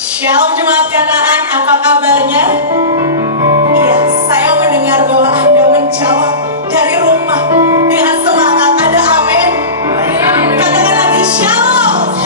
Shalom jemaat Kanaan, apa kabarnya? Iya, saya mendengar bahwa Anda menjawab dari rumah dengan semangat. Ada amin? Katakan lagi shalom.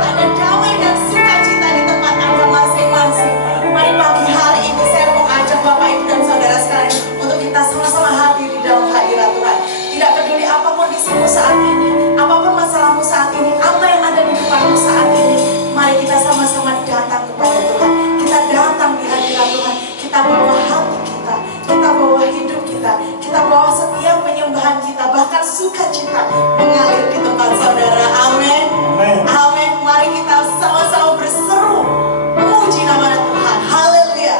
Ada damai dan sukacita di tempat Anda masing-masing. Mari pagi hari ini saya mau ajak Bapak Ibu dan Saudara sekalian untuk kita sama-sama hadir di dalam hadirat Tuhan. Tidak peduli apa kondisimu saat ini, apapun masalahmu saat ini, apa yang ada di depanmu saat ini, mari kita sama-sama datang kepada Tuhan. Kita datang di hadirat Tuhan. Kita bawa hati kita, kita bawa hidup kita bawa setiap penyembahan kita, bahkan sukacita mengalir di tempat saudara. Amin. Amin. Mari kita sama-sama berseru memuji nama Tuhan. Haleluya.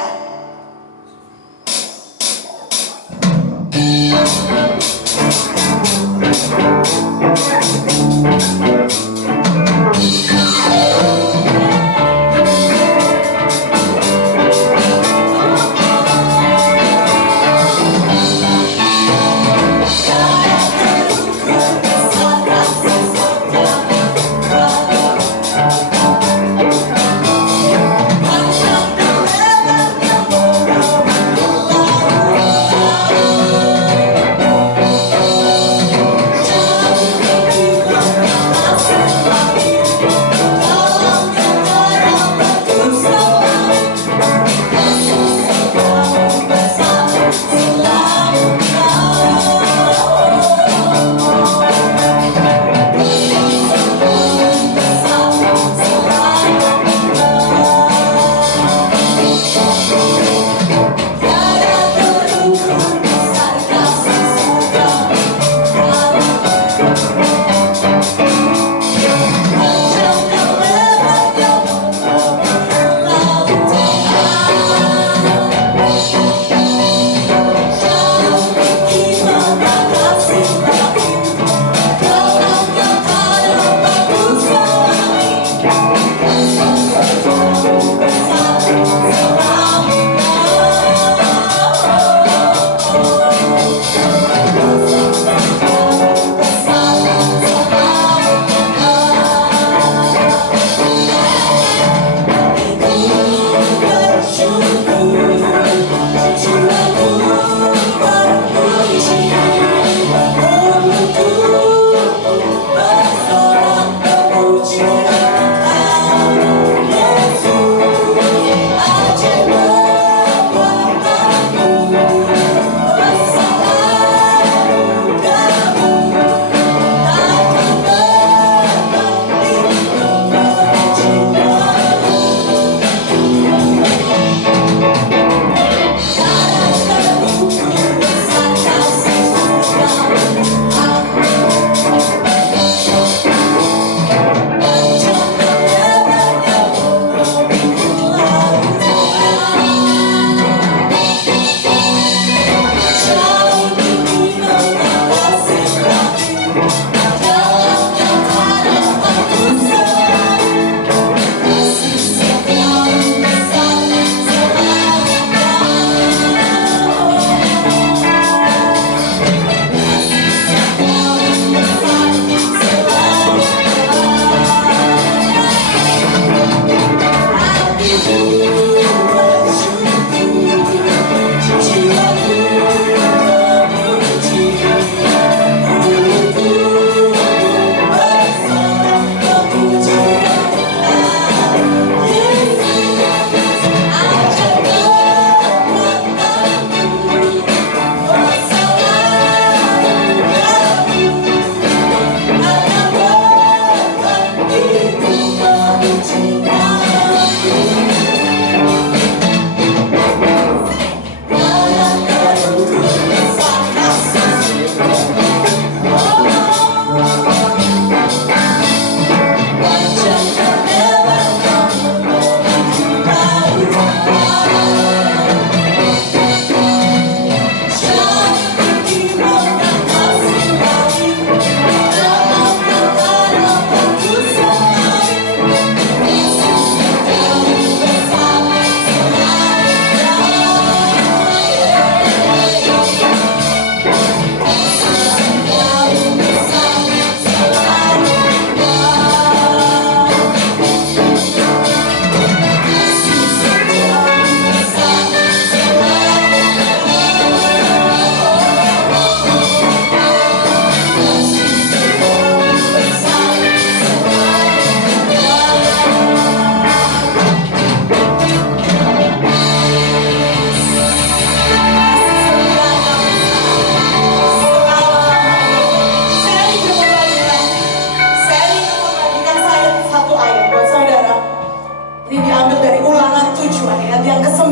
Ini diambil dari Ulangan 7 ayat yang ke-9.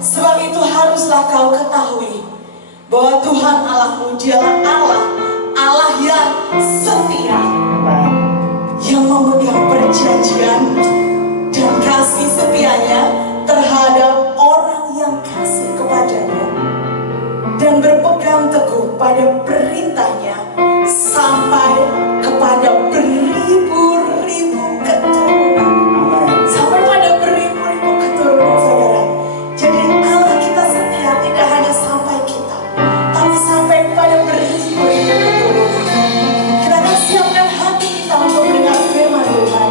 Sebab itu haruslah kau ketahui bahwa Tuhan Allahmu dialah Allah yang setia, yang memegang perjanjian dan kasih setianya terhadap orang yang kasih kepadanya, dan berpegang teguh pada perintahnya sampai kepada beribu-ribu keturunan. Sampai pada beribu-ribu keturunan, saudara. Jadi Allah kita setia tidak hanya sampai kita, tapi sampai pada beribu-ribu keturunan. Kita akan siapkan hati kita untuk mendengar firman Tuhan.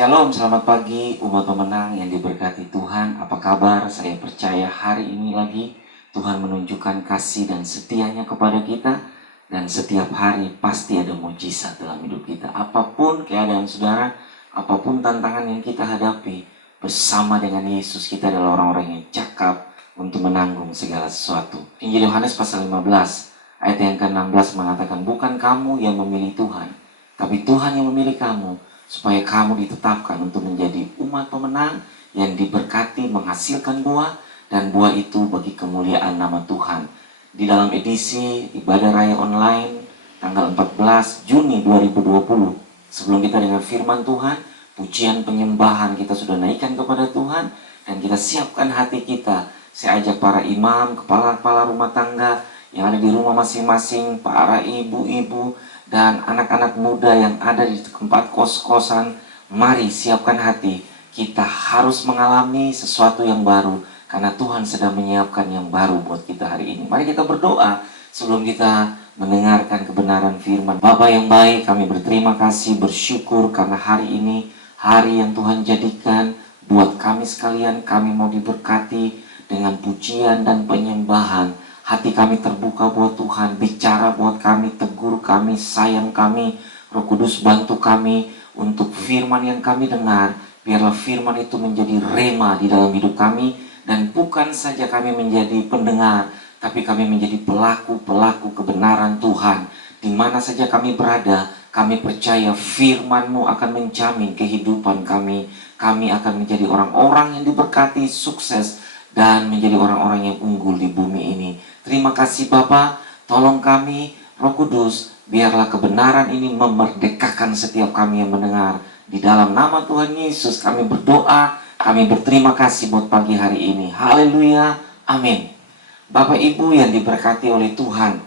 Shalom, selamat pagi umat pemenang yang diberkati Tuhan. Apa kabar? Saya percaya hari ini lagi Tuhan menunjukkan kasih dan setianya kepada kita. Dan setiap hari pasti ada mujizat dalam hidup kita. Apapun keadaan saudara, apapun tantangan yang kita hadapi, bersama dengan Yesus kita adalah orang-orang yang cakap untuk menanggung segala sesuatu. Injil Yohanes pasal 15 ayat yang ke-16 mengatakan, bukan kamu yang memilih Tuhan, tapi Tuhan yang memilih kamu, supaya kamu ditetapkan untuk menjadi umat pemenang yang diberkati menghasilkan buah, dan buah itu bagi kemuliaan nama Tuhan. Di dalam edisi Ibadah Raya Online tanggal 14 Juni 2020, sebelum kita dengar firman Tuhan, pujian penyembahan kita sudah naikkan kepada Tuhan, dan kita siapkan hati kita. Saya ajak para imam, kepala-kepala rumah tangga yang ada di rumah masing-masing, para ibu-ibu, dan anak-anak muda yang ada di tempat kos-kosan, mari siapkan hati. Kita harus mengalami sesuatu yang baru, karena Tuhan sedang menyiapkan yang baru buat kita hari ini. Mari kita berdoa sebelum kita mendengarkan kebenaran firman. Bapa yang baik, kami berterima kasih, bersyukur karena hari ini, hari yang Tuhan jadikan buat kami sekalian. Kami mau diberkati dengan pujian dan penyembahan. Hati kami terbuka buat Tuhan, bicara buat kami, tegur kami, sayang kami. Roh Kudus bantu kami untuk firman yang kami dengar. Biarlah firman itu menjadi rema di dalam hidup kami. Dan bukan saja kami menjadi pendengar, tapi kami menjadi pelaku-pelaku kebenaran Tuhan. Di mana saja kami berada, kami percaya firman-Mu akan menjamin kehidupan kami. Kami akan menjadi orang-orang yang diberkati, sukses, dan menjadi orang-orang yang unggul di bumi ini. Terima kasih Bapa, tolong kami, Roh Kudus, biarlah kebenaran ini memerdekakan setiap kami yang mendengar. Di dalam nama Tuhan Yesus kami berdoa, kami berterima kasih buat pagi hari ini. Haleluya, amin. Bapak Ibu yang diberkati oleh Tuhan,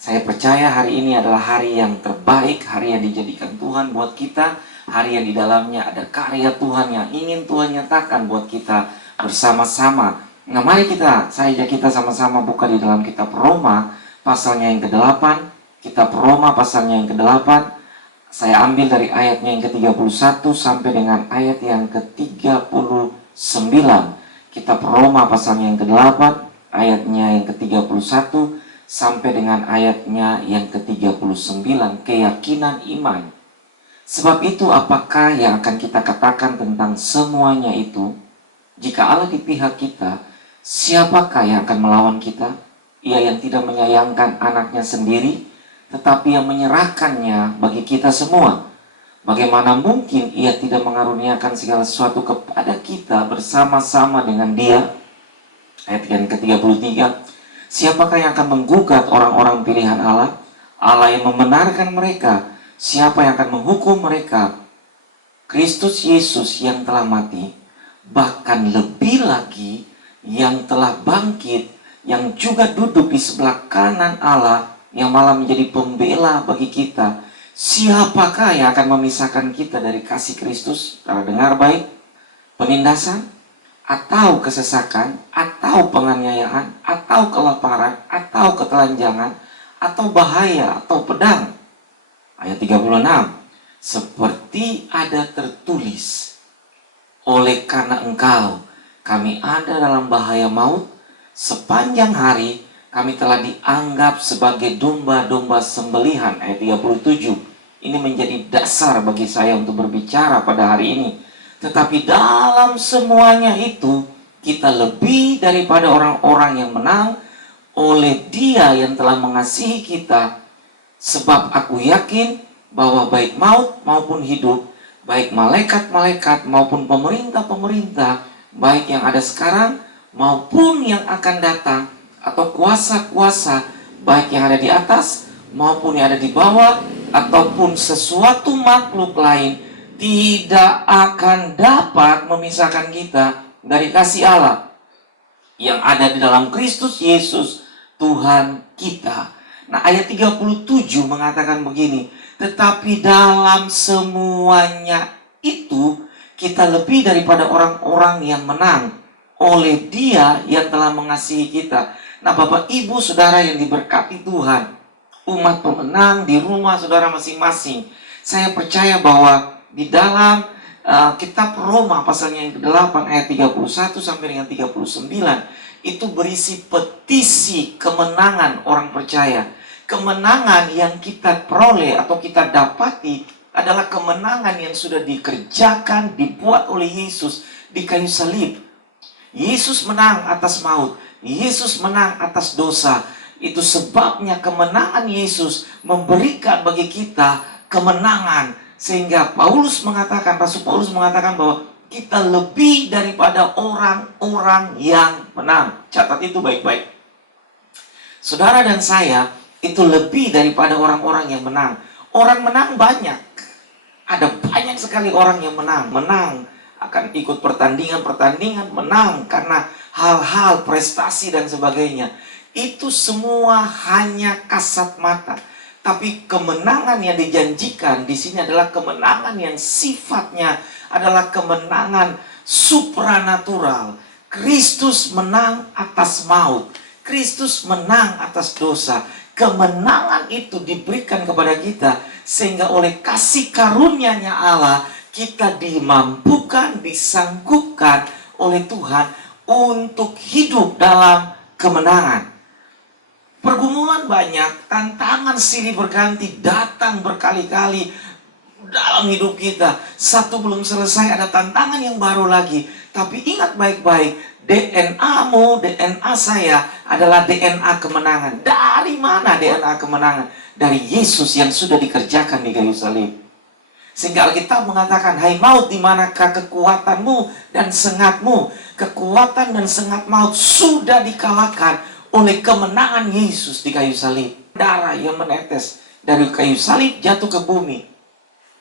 saya percaya hari ini adalah hari yang terbaik, hari yang dijadikan Tuhan buat kita, hari yang di dalamnya ada karya Tuhan yang ingin Tuhan nyatakan buat kita bersama-sama. Nah mari saya ajak kita sama-sama buka di dalam kitab Roma pasalnya yang ke-8. Kitab Roma pasalnya yang ke-8. Saya ambil dari ayatnya yang ke-31 sampai dengan ayat yang ke-39. Kitab Roma pasalnya yang ke-8, ayatnya yang ke-31 sampai dengan ayatnya yang ke-39. Keyakinan iman. Sebab itu apakah yang akan kita katakan tentang semuanya itu? Jika Allah di pihak kita, siapakah yang akan melawan kita? Ia yang tidak menyayangkan anaknya sendiri, tetapi yang menyerahkannya bagi kita semua. Bagaimana mungkin ia tidak mengaruniakan segala sesuatu kepada kita bersama-sama dengan dia? Ayat yang ke-33. Siapakah yang akan menggugat orang-orang pilihan Allah? Allah yang membenarkan mereka. Siapa yang akan menghukum mereka? Kristus Yesus yang telah mati, bahkan lebih lagi yang telah bangkit, yang juga duduk di sebelah kanan Allah, yang malah menjadi pembela bagi kita. Siapakah yang akan memisahkan kita dari kasih Kristus? Kalau dengar baik, penindasan, atau kesesakan, atau penganiayaan, atau kelaparan, atau ketelanjangan, atau bahaya, atau pedang. Ayat 36. Seperti ada tertulis, oleh karena engkau, kami ada dalam bahaya maut. Sepanjang hari, kami telah dianggap sebagai domba-domba sembelihan. Ayat 37. Ini menjadi dasar bagi saya untuk berbicara pada hari ini. Tetapi dalam semuanya itu, kita lebih daripada orang-orang yang menang oleh Dia yang telah mengasihi kita. Sebab aku yakin bahwa baik maut maupun hidup, baik malaikat-malaikat maupun pemerintah-pemerintah, baik yang ada sekarang maupun yang akan datang, atau kuasa-kuasa, baik yang ada di atas maupun yang ada di bawah, ataupun sesuatu makhluk lain, tidak akan dapat memisahkan kita dari kasih Allah yang ada di dalam Kristus Yesus Tuhan kita. Nah ayat 37 mengatakan begini, tetapi dalam semuanya itu kita lebih daripada orang-orang yang menang oleh Dia yang telah mengasihi kita. Nah Bapak Ibu Saudara yang diberkati Tuhan, umat pemenang di rumah saudara masing-masing, saya percaya bahwa di dalam kitab Roma pasalnya yang ke-8 ayat 31 sampai dengan 39 itu berisi petisi kemenangan orang percaya. Kemenangan yang kita peroleh atau kita dapati adalah kemenangan yang sudah dikerjakan, dibuat oleh Yesus di kayu salib. Yesus menang atas maut, Yesus menang atas dosa. Itu sebabnya kemenangan Yesus memberikan bagi kita kemenangan. Sehingga Paulus mengatakan, Rasul Paulus mengatakan bahwa kita lebih daripada orang-orang yang menang. Catat itu baik-baik. Saudara dan saya itu lebih daripada orang-orang yang menang. Orang menang banyak. Ada banyak sekali orang yang menang. Menang akan ikut pertandingan-pertandingan, menang karena hal-hal prestasi dan sebagainya. Itu semua hanya kasat mata. Tapi kemenangan yang dijanjikan di sini adalah kemenangan yang sifatnya adalah kemenangan supranatural. Kristus menang atas maut. Kristus menang atas dosa. Kemenangan itu diberikan kepada kita sehingga oleh kasih karunia-Nya Allah kita dimampukan, disanggupkan oleh Tuhan untuk hidup dalam kemenangan. Pergumulan banyak, tantangan silih berganti, datang berkali-kali dalam hidup kita. Satu belum selesai, ada tantangan yang baru lagi. Tapi ingat baik-baik, DNA-mu, DNA saya adalah DNA kemenangan. Dari mana DNA kemenangan? Dari Yesus yang sudah dikerjakan di kayu salib. Sehingga Alkitab mengatakan, hai maut, di manakah kekuatanmu dan sengatmu? Kekuatan dan sengat maut sudah dikalahkan oleh kemenangan Yesus di kayu salib. Darah yang menetes dari kayu salib jatuh ke bumi.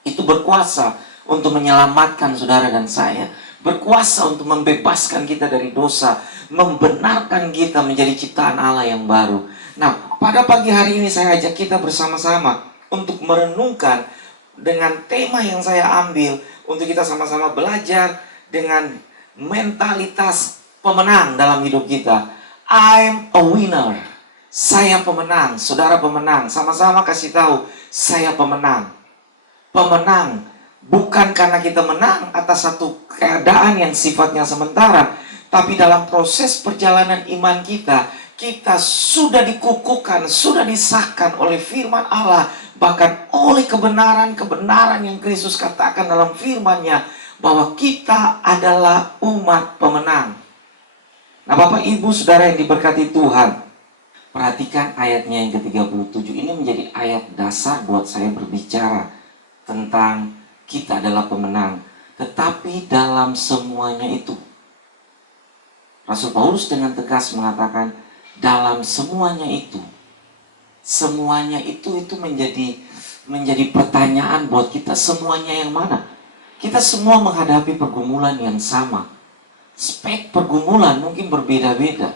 Itu berkuasa untuk menyelamatkan saudara dan saya. Berkuasa untuk membebaskan kita dari dosa. Membenarkan kita menjadi ciptaan Allah yang baru. Nah, pada pagi hari ini saya ajak kita bersama-sama untuk merenungkan dengan tema yang saya ambil. Untuk kita sama-sama belajar dengan mentalitas pemenang dalam hidup kita. I'm a winner. Saya pemenang, saudara pemenang. Sama-sama kasih tahu, saya pemenang. Pemenang bukan karena kita menang atas satu keadaan yang sifatnya sementara, tapi dalam proses perjalanan iman kita, kita sudah dikukuhkan, sudah disahkan oleh firman Allah, bahkan oleh kebenaran-kebenaran yang Kristus katakan dalam firman-Nya, bahwa kita adalah umat pemenang. Nah, Bapak Ibu Saudara yang diberkati Tuhan, perhatikan ayatnya yang ke-37. Ini menjadi ayat dasar buat saya berbicara tentang kita adalah pemenang. Tetapi dalam semuanya itu, Rasul Paulus dengan tegas mengatakan, dalam semuanya itu menjadi pertanyaan buat kita. Semuanya yang mana? Kita semua menghadapi pergumulan yang sama. Spek pergumulan mungkin berbeda-beda.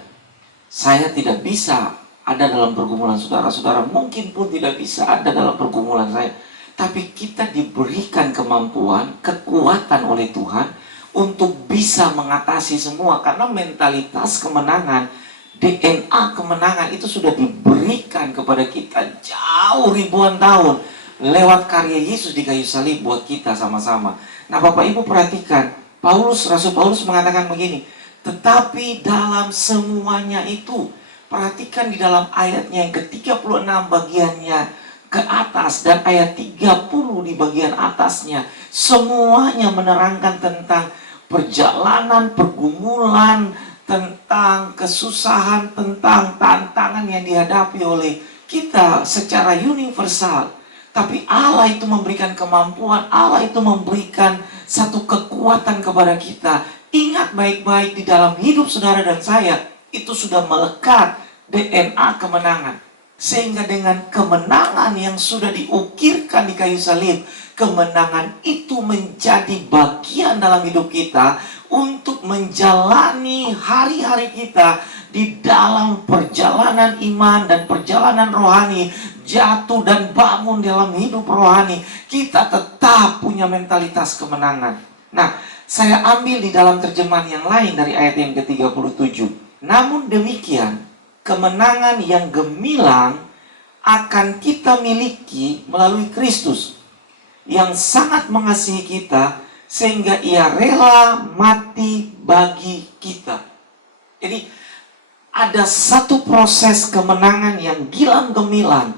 Saya tidak bisa ada dalam pergumulan saudara-saudara, mungkin pun tidak bisa ada dalam pergumulan saya. Tapi kita diberikan kemampuan, kekuatan oleh Tuhan untuk bisa mengatasi semua. Karena mentalitas kemenangan, DNA kemenangan itu sudah diberikan kepada kita jauh ribuan tahun lewat karya Yesus di kayu salib buat kita sama-sama. Nah, Bapak Ibu perhatikan, Rasul Paulus mengatakan begini, tetapi dalam semuanya itu, perhatikan di dalam ayatnya yang ke-36 bagiannya ke atas dan ayat 30 di bagian atasnya, semuanya menerangkan tentang perjalanan, pergumulan, tentang kesusahan, tentang tantangan yang dihadapi oleh kita secara universal. Tapi Allah itu memberikan kemampuan, Allah itu memberikan satu kekuatan kepada kita. Ingat baik-baik, di dalam hidup saudara dan saya, itu sudah melekat DNA kemenangan. Sehingga dengan kemenangan yang sudah diukirkan di kayu salib, kemenangan itu menjadi bagian dalam hidup kita untuk menjalani hari-hari kita di dalam perjalanan iman dan perjalanan rohani, jatuh dan bangun dalam hidup rohani, kita tetap punya mentalitas kemenangan. Nah, saya ambil di dalam terjemahan yang lain dari ayat yang ke-37. Namun demikian, kemenangan yang gemilang akan kita miliki melalui Kristus yang sangat mengasihi kita sehingga ia rela mati bagi kita. Jadi ada satu proses kemenangan yang gilang gemilang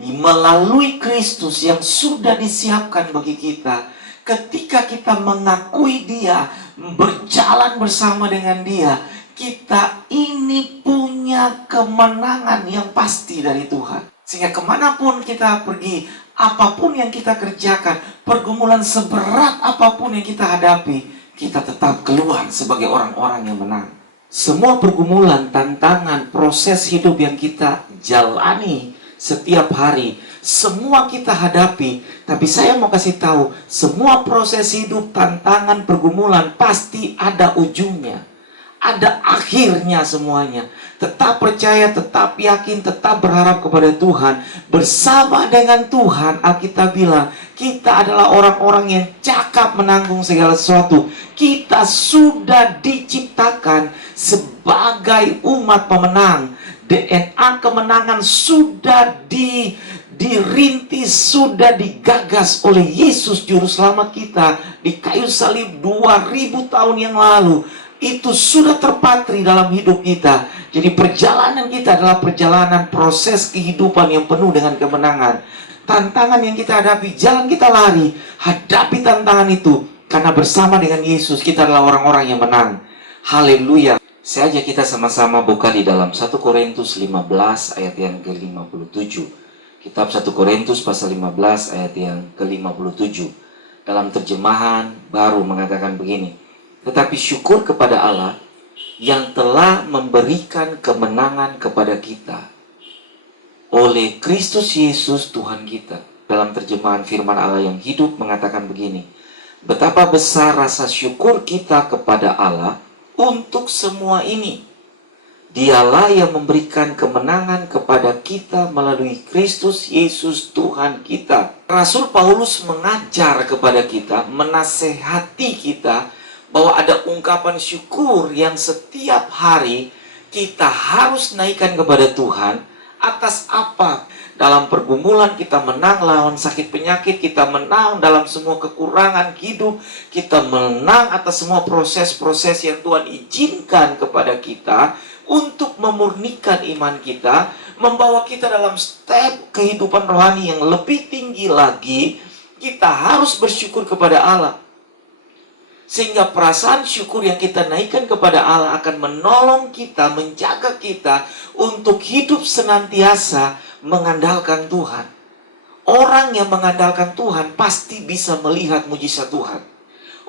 melalui Kristus yang sudah disiapkan bagi kita. Ketika kita mengakui Dia, berjalan bersama dengan Dia, kita ini punya kemenangan yang pasti dari Tuhan. Sehingga kemanapun kita pergi, apapun yang kita kerjakan, pergumulan seberat apapun yang kita hadapi, kita tetap keluar sebagai orang-orang yang menang. Semua pergumulan, tantangan, proses hidup yang kita jalani setiap hari, semua kita hadapi. Tapi saya mau kasih tahu, semua proses hidup, tantangan, pergumulan pasti ada ujungnya. Ada akhirnya semuanya. Tetap percaya, tetap yakin, tetap berharap kepada Tuhan. Bersama dengan Tuhan, Alkitab bilang, kita adalah orang-orang yang cakap menanggung segala sesuatu. Kita sudah diciptakan sebagai umat pemenang. DNA kemenangan sudah dirintis, sudah digagas oleh Yesus Juru Selamat kita di kayu salib 2000 tahun yang lalu. Itu sudah terpatri dalam hidup kita. Jadi perjalanan kita adalah perjalanan proses kehidupan yang penuh dengan kemenangan. Tantangan yang kita hadapi, jalan kita lari, hadapi tantangan itu. Karena bersama dengan Yesus kita adalah orang-orang yang menang. Haleluya. Saya ajak kita sama-sama buka di dalam 1 Korintus 15 ayat yang ke-57. Kitab 1 Korintus pasal 15 ayat yang ke-57. Dalam terjemahan baru mengatakan begini. Tetapi syukur kepada Allah yang telah memberikan kemenangan kepada kita oleh Kristus Yesus Tuhan kita. Dalam terjemahan firman Allah yang hidup mengatakan begini. Betapa besar rasa syukur kita kepada Allah untuk semua ini. Dialah yang memberikan kemenangan kepada kita melalui Kristus Yesus Tuhan kita. Rasul Paulus mengajar kepada kita, menasehati kita, bahwa ada ungkapan syukur yang setiap hari kita harus naikkan kepada Tuhan. Atas apa? Dalam pergumulan kita menang lawan sakit penyakit, kita menang dalam semua kekurangan hidup, kita menang atas semua proses-proses yang Tuhan izinkan kepada kita untuk memurnikan iman kita, membawa kita dalam step kehidupan rohani yang lebih tinggi lagi. Kita harus bersyukur kepada Allah. Sehingga perasaan syukur yang kita naikkan kepada Allah akan menolong kita, menjaga kita untuk hidup senantiasa mengandalkan Tuhan. Orang yang mengandalkan Tuhan pasti bisa melihat mujizat Tuhan.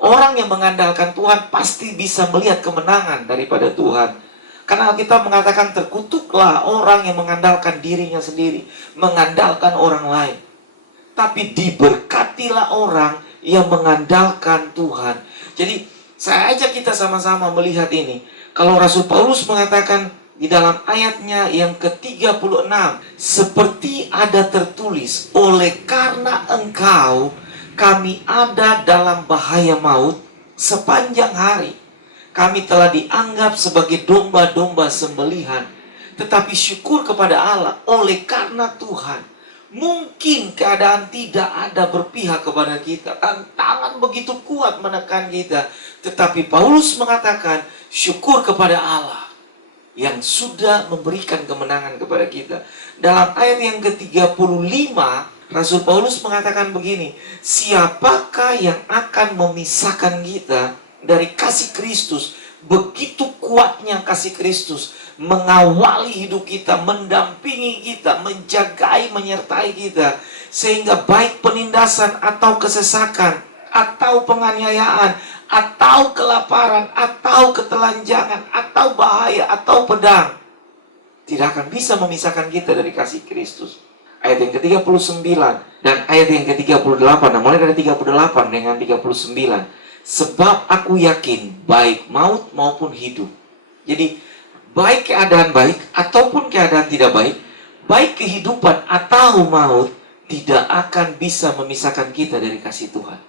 Orang yang mengandalkan Tuhan pasti bisa melihat kemenangan daripada Tuhan. Karena kita mengatakan terkutuklah orang yang mengandalkan dirinya sendiri, mengandalkan orang lain. Tapi diberkatilah orang yang mengandalkan Tuhan. Jadi saya ajak kita sama-sama melihat ini. Kalau Rasul Paulus mengatakan di dalam ayatnya yang ke-36, seperti ada tertulis, oleh karena engkau kami ada dalam bahaya maut sepanjang hari. Kami telah dianggap sebagai domba-domba sembelihan. Tetapi syukur kepada Allah oleh karena Tuhan. Mungkin keadaan tidak ada berpihak kepada kita. Tantangan begitu kuat menekan kita. Tetapi Paulus mengatakan syukur kepada Allah yang sudah memberikan kemenangan kepada kita. Dalam ayat yang ke-35, Rasul Paulus mengatakan begini. Siapakah yang akan memisahkan kita dari kasih Kristus? Begitu kuatnya kasih Kristus mengawali hidup kita, mendampingi kita, menjagai, menyertai kita. Sehingga baik penindasan atau kesesakan, atau penganiayaan, atau kelaparan, atau ketelanjangan, atau bahaya, atau pedang, tidak akan bisa memisahkan kita dari kasih Kristus. Ayat yang ke-39 dan ayat yang ke-38. Nah, mulai dari 38 dengan 39. Sebab aku yakin baik maut maupun hidup. Jadi baik keadaan baik ataupun keadaan tidak baik, baik kehidupan atau maut, tidak akan bisa memisahkan kita dari kasih Tuhan.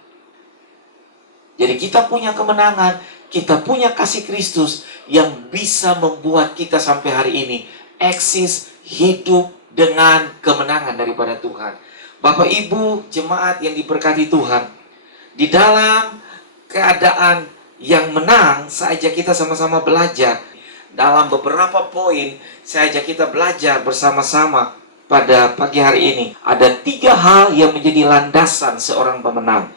Jadi kita punya kemenangan, kita punya kasih Kristus yang bisa membuat kita sampai hari ini eksis, hidup dengan kemenangan daripada Tuhan. Bapak Ibu jemaat yang diberkati Tuhan, di dalam keadaan yang menang, saya ajak kita sama-sama belajar. Dalam beberapa poin, saya ajak kita belajar bersama-sama pada pagi hari ini. Ada 3 hal yang menjadi landasan seorang pemenang.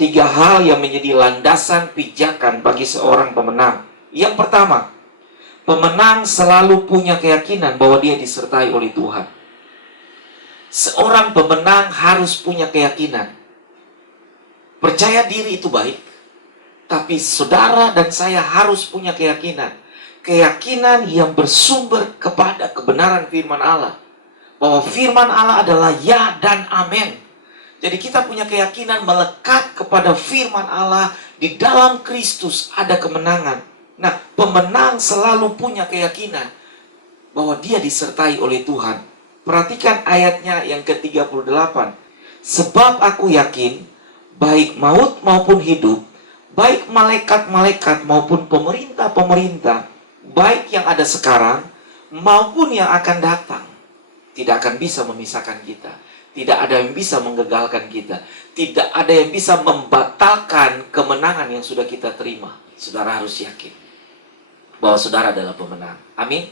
3 hal yang menjadi landasan pijakan bagi seorang pemenang. Yang pertama, pemenang selalu punya keyakinan bahwa dia disertai oleh Tuhan. Seorang pemenang harus punya keyakinan. Percaya diri itu baik, tapi saudara dan saya harus punya keyakinan. Keyakinan yang bersumber kepada kebenaran firman Allah. Bahwa firman Allah adalah ya dan amin. Jadi kita punya keyakinan melekat kepada firman Allah. Di dalam Kristus ada kemenangan. Nah, pemenang selalu punya keyakinan bahwa dia disertai oleh Tuhan. Perhatikan ayatnya yang ke-38. Sebab aku yakin, baik maut maupun hidup, baik malaikat-malaikat maupun pemerintah-pemerintah, baik yang ada sekarang maupun yang akan datang, tidak akan bisa memisahkan kita. Tidak ada yang bisa menggagalkan kita. Tidak ada yang bisa membatalkan kemenangan yang sudah kita terima. Saudara harus yakin bahwa saudara adalah pemenang. Amin.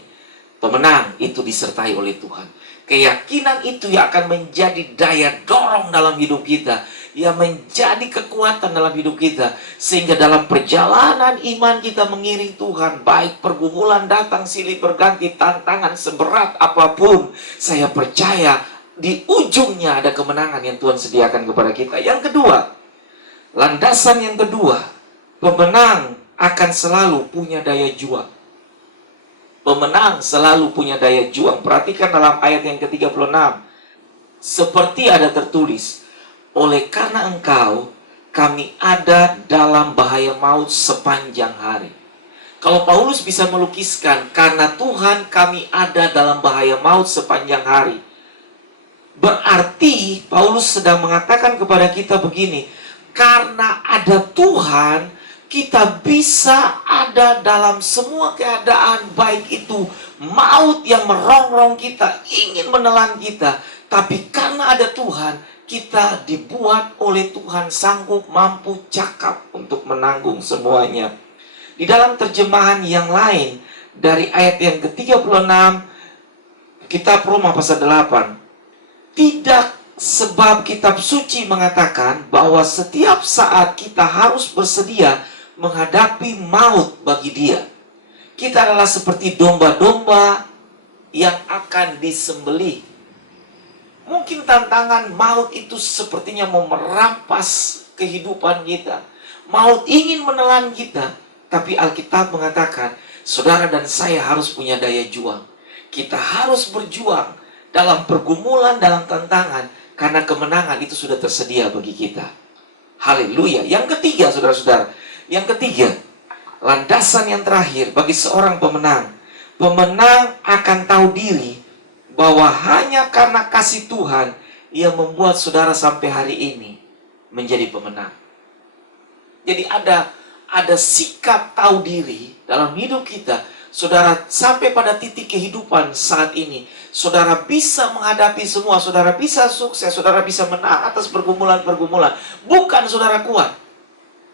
Pemenang itu disertai oleh Tuhan. Keyakinan itu yang akan menjadi daya dorong dalam hidup kita, yang menjadi kekuatan dalam hidup kita, sehingga dalam perjalanan iman kita mengiring Tuhan, baik pergumulan datang silih berganti, tantangan seberat apapun, saya percaya di ujungnya ada kemenangan yang Tuhan sediakan kepada kita. Yang kedua, landasan yang kedua, pemenang akan selalu punya daya juang. Pemenang selalu punya daya juang. Perhatikan dalam ayat yang ke-36. Seperti ada tertulis, oleh karena engkau, kami ada dalam bahaya maut sepanjang hari. Kalau Paulus bisa melukiskan, karena Tuhan kami ada dalam bahaya maut sepanjang hari. Berarti Paulus sedang mengatakan kepada kita begini, karena ada Tuhan, kita bisa ada dalam semua keadaan, baik itu maut yang merongrong kita, ingin menelan kita. Tapi karena ada Tuhan, kita dibuat oleh Tuhan sanggup, mampu, cakap untuk menanggung semuanya. Di dalam terjemahan yang lain, dari ayat yang ke-36, kitab Roma pasal 8. Tidak sebab kitab suci mengatakan bahwa setiap saat kita harus bersedia menghadapi maut bagi dia. Kita adalah seperti domba-domba yang akan disembelih. Mungkin tantangan maut itu sepertinya mau merampas kehidupan kita. Maut ingin menelan kita. Tapi Alkitab mengatakan, saudara dan saya harus punya daya juang. Kita harus berjuang dalam pergumulan, dalam tantangan. Karena kemenangan itu sudah tersedia bagi kita. Haleluya. Yang ketiga, saudara-saudara. Yang ketiga, landasan yang terakhir bagi seorang pemenang. Pemenang akan tahu diri bahwa hanya karena kasih Tuhan yang membuat saudara sampai hari ini menjadi pemenang. Jadi ada sikap tahu diri dalam hidup kita. Saudara sampai pada titik kehidupan saat ini, saudara bisa menghadapi semua, saudara bisa sukses, saudara bisa menang atas pergumulan-pergumulan. Bukan saudara kuat,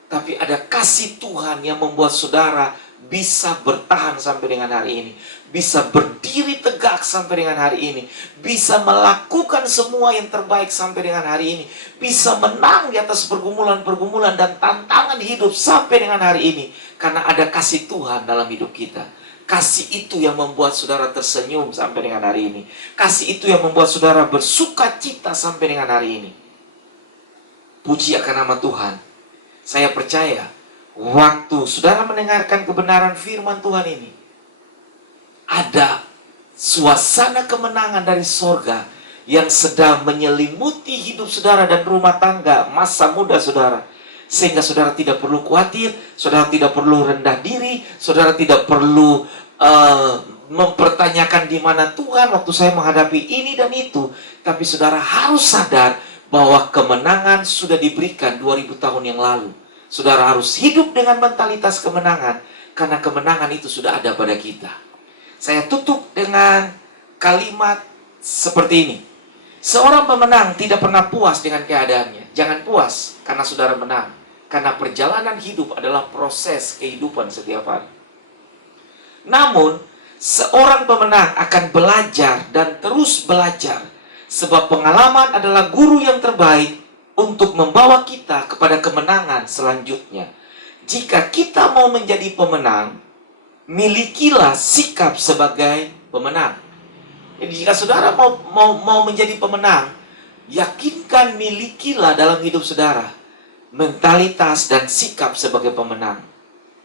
tapi ada kasih Tuhan yang membuat saudara bisa bertahan sampai dengan hari ini. Bisa berdiri tegak sampai dengan hari ini. Bisa melakukan semua yang terbaik sampai dengan hari ini. Bisa menang di atas pergumulan-pergumulan dan tantangan hidup sampai dengan hari ini. Karena ada kasih Tuhan dalam hidup kita. Kasih itu yang membuat saudara tersenyum sampai dengan hari ini. Kasih itu yang membuat saudara bersuka cita sampai dengan hari ini. Puji akan nama Tuhan. Saya percaya, waktu saudara mendengarkan kebenaran firman Tuhan ini, ada suasana kemenangan dari sorga yang sedang menyelimuti hidup saudara dan rumah tangga, masa muda saudara. Sehingga saudara tidak perlu khawatir, saudara tidak perlu rendah diri, saudara tidak perlu mempertanyakan di mana Tuhan waktu saya menghadapi ini dan itu. Tapi saudara harus sadar bahwa kemenangan sudah diberikan 2000 tahun yang lalu. Saudara harus hidup dengan mentalitas kemenangan, karena kemenangan itu sudah ada pada kita. Saya tutup dengan kalimat seperti ini. Seorang pemenang tidak pernah puas dengan keadaannya. Jangan puas karena saudara menang. Karena perjalanan hidup adalah proses kehidupan setiap hari. Namun, seorang pemenang akan belajar dan terus belajar. Sebab pengalaman adalah guru yang terbaik untuk membawa kita kepada kemenangan selanjutnya. Jika kita mau menjadi pemenang, milikilah sikap sebagai pemenang. Jadi jika saudara mau menjadi pemenang, yakinkan milikilah dalam hidup saudara mentalitas dan sikap sebagai pemenang.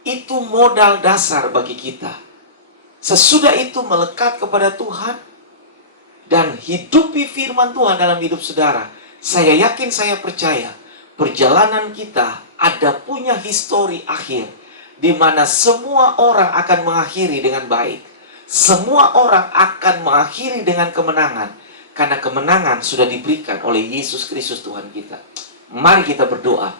Itu modal dasar bagi kita. Sesudah itu melekat kepada Tuhan dan hidupi firman Tuhan dalam hidup saudara. Saya yakin, saya percaya perjalanan kita ada punya histori akhir, di mana semua orang akan mengakhiri dengan baik. Semua orang akan mengakhiri dengan kemenangan, karena kemenangan sudah diberikan oleh Yesus Kristus Tuhan kita. Mari kita berdoa.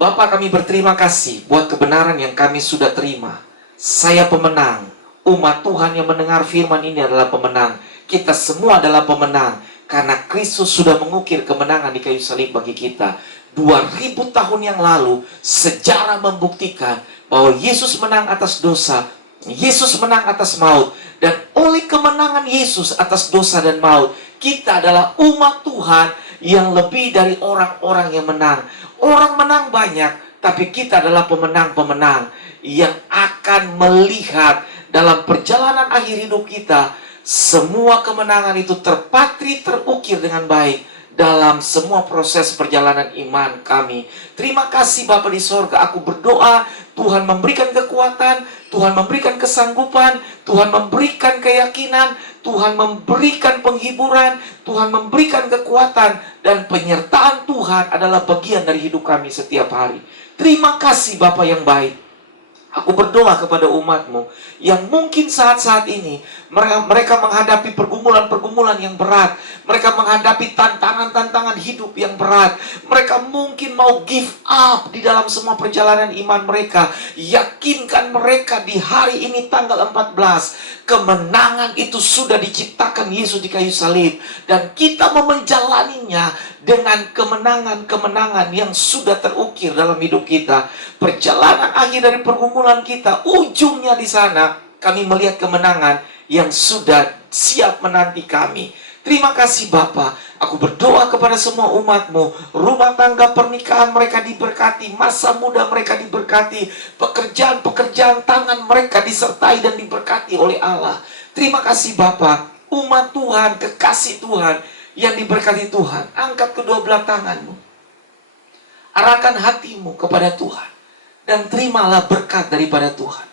Bapa, kami berterima kasih buat kebenaran yang kami sudah terima. Saya pemenang. Umat Tuhan yang mendengar firman ini adalah pemenang. Kita semua adalah pemenang, karena Kristus sudah mengukir kemenangan di kayu salib bagi kita. 2000 tahun yang lalu, sejarah membuktikan bahwa Yesus menang atas dosa, Yesus menang atas maut, dan oleh kemenangan Yesus atas dosa dan maut, kita adalah umat Tuhan yang lebih dari orang-orang yang menang. Orang menang banyak, tapi kita adalah pemenang-pemenang yang akan melihat dalam perjalanan akhir hidup kita, semua kemenangan itu terpatri, terukir dengan baik dalam semua proses perjalanan iman kami. Terima kasih Bapa di sorga. Aku berdoa Tuhan memberikan kekuatan, Tuhan memberikan kesanggupan, Tuhan memberikan keyakinan, Tuhan memberikan penghiburan, Tuhan memberikan kekuatan, dan penyertaan Tuhan adalah bagian dari hidup kami setiap hari. Terima kasih Bapa yang baik. Aku berdoa kepada umat-Mu yang mungkin saat-saat ini mereka menghadapi pergumulan-pergumulan yang berat. Mereka menghadapi tantangan-tantangan hidup yang berat. Mereka mungkin mau give up di dalam semua perjalanan iman mereka. Yakinkan mereka di hari ini tanggal 14. Kemenangan itu sudah diciptakan Yesus di kayu salib. Dan kita mau menjalaninya dengan kemenangan-kemenangan yang sudah terukir dalam hidup kita. Perjalanan akhir dari pergumulan kita, ujungnya di sana kami melihat kemenangan yang sudah siap menanti kami. Terima kasih Bapa. Aku berdoa kepada semua umat-Mu, rumah tangga pernikahan mereka diberkati, masa muda mereka diberkati, pekerjaan-pekerjaan tangan mereka disertai dan diberkati oleh Allah. Terima kasih Bapa. Umat Tuhan, kekasih Tuhan yang diberkati Tuhan, angkat kedua belah tanganmu, arahkan hatimu kepada Tuhan, dan terimalah berkat daripada Tuhan.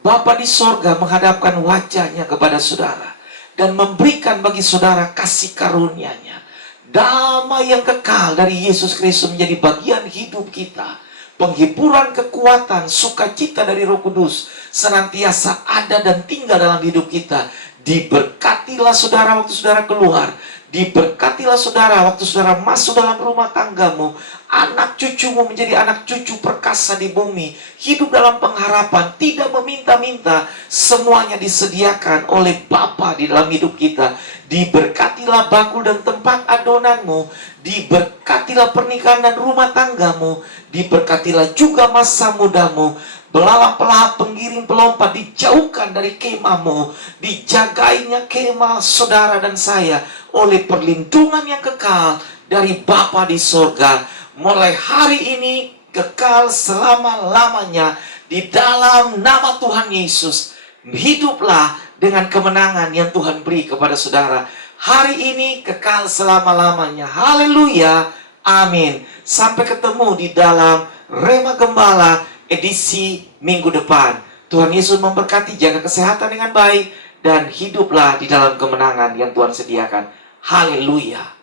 Bapa di sorga menghadapkan wajahnya kepada saudara dan memberikan bagi saudara kasih karunia-Nya. Damai yang kekal dari Yesus Kristus menjadi bagian hidup kita. Penghiburan, kekuatan, sukacita dari Roh Kudus senantiasa ada dan tinggal dalam hidup kita. Diberkatilah saudara waktu saudara keluar. Diberkatilah saudara waktu saudara masuk dalam rumah tanggamu. Anak cucumu menjadi anak cucu perkasa di bumi. Hidup dalam pengharapan, tidak meminta-minta. Semuanya disediakan oleh Bapa di dalam hidup kita. Diberkatilah bakul dan tempat adonanmu. Diberkatilah pernikahan dan rumah tanggamu. Diberkatilah juga masa mudamu. Belalang pelahat, penggiring, pelompat dijauhkan dari kemahmu. Dijagainya kemah saudara dan saya oleh perlindungan yang kekal dari Bapa di sorga. Mulai hari ini kekal selama-lamanya di dalam nama Tuhan Yesus. Hiduplah dengan kemenangan yang Tuhan beri kepada saudara. Hari ini kekal selama-lamanya. Haleluya. Amin. Sampai ketemu di dalam Rema Gembala edisi minggu depan. Tuhan Yesus memberkati, jaga kesehatan dengan baik, dan hiduplah di dalam kemenangan yang Tuhan sediakan. Haleluya.